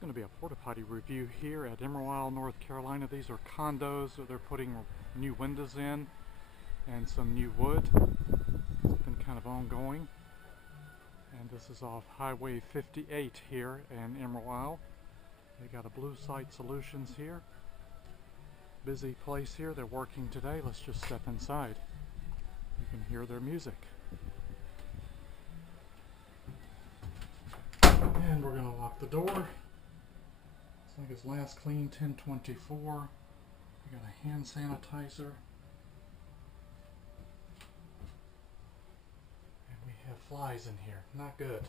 Going to be a porta potty review here at Emerald Isle, North Carolina. These are condos that they're putting new windows in and some new wood. It's been kind of ongoing. And this is off Highway 58 here in Emerald Isle. They got a Blue Site Solutions here. Busy place here. They're working today. Let's just step inside. You can hear their music. And we're going to lock the door. Like it's last clean 10/24. We got a hand sanitizer. And we have flies in here. Not good.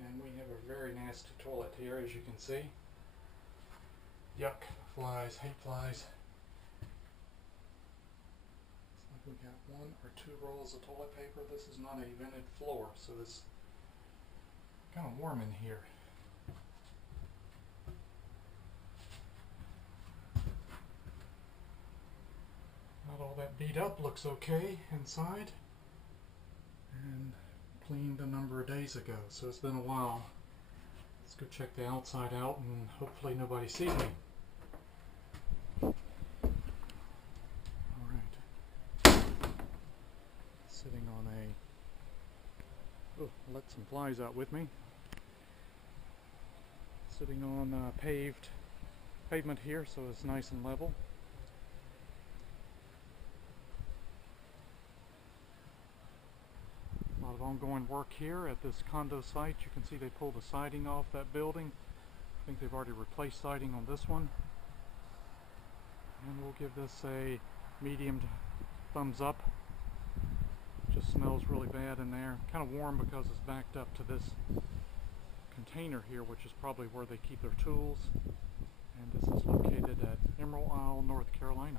And we have a very nasty toilet here, as you can see. Yuck. Flies. Hate flies. Looks like we got 1 or 2 rolls of toilet paper. This is not a vented floor, so it's kind of warm in here. Not all that beat up, looks okay inside, and cleaned a number of days ago, so it's been a while. Let's go check the outside out and hopefully nobody sees me. Alright. Sitting on a... Oh, I let some flies out with me. Sitting on pavement here, so it's nice and level. A lot of ongoing work here at this condo site. You can see they pulled the siding off that building. I think they've already replaced siding on this one. And we'll give this a medium thumbs up. Just smells really bad in there. Kind of warm because it's backed up to this container here, which is probably where they keep their tools. And this is located at Emerald Isle, North Carolina.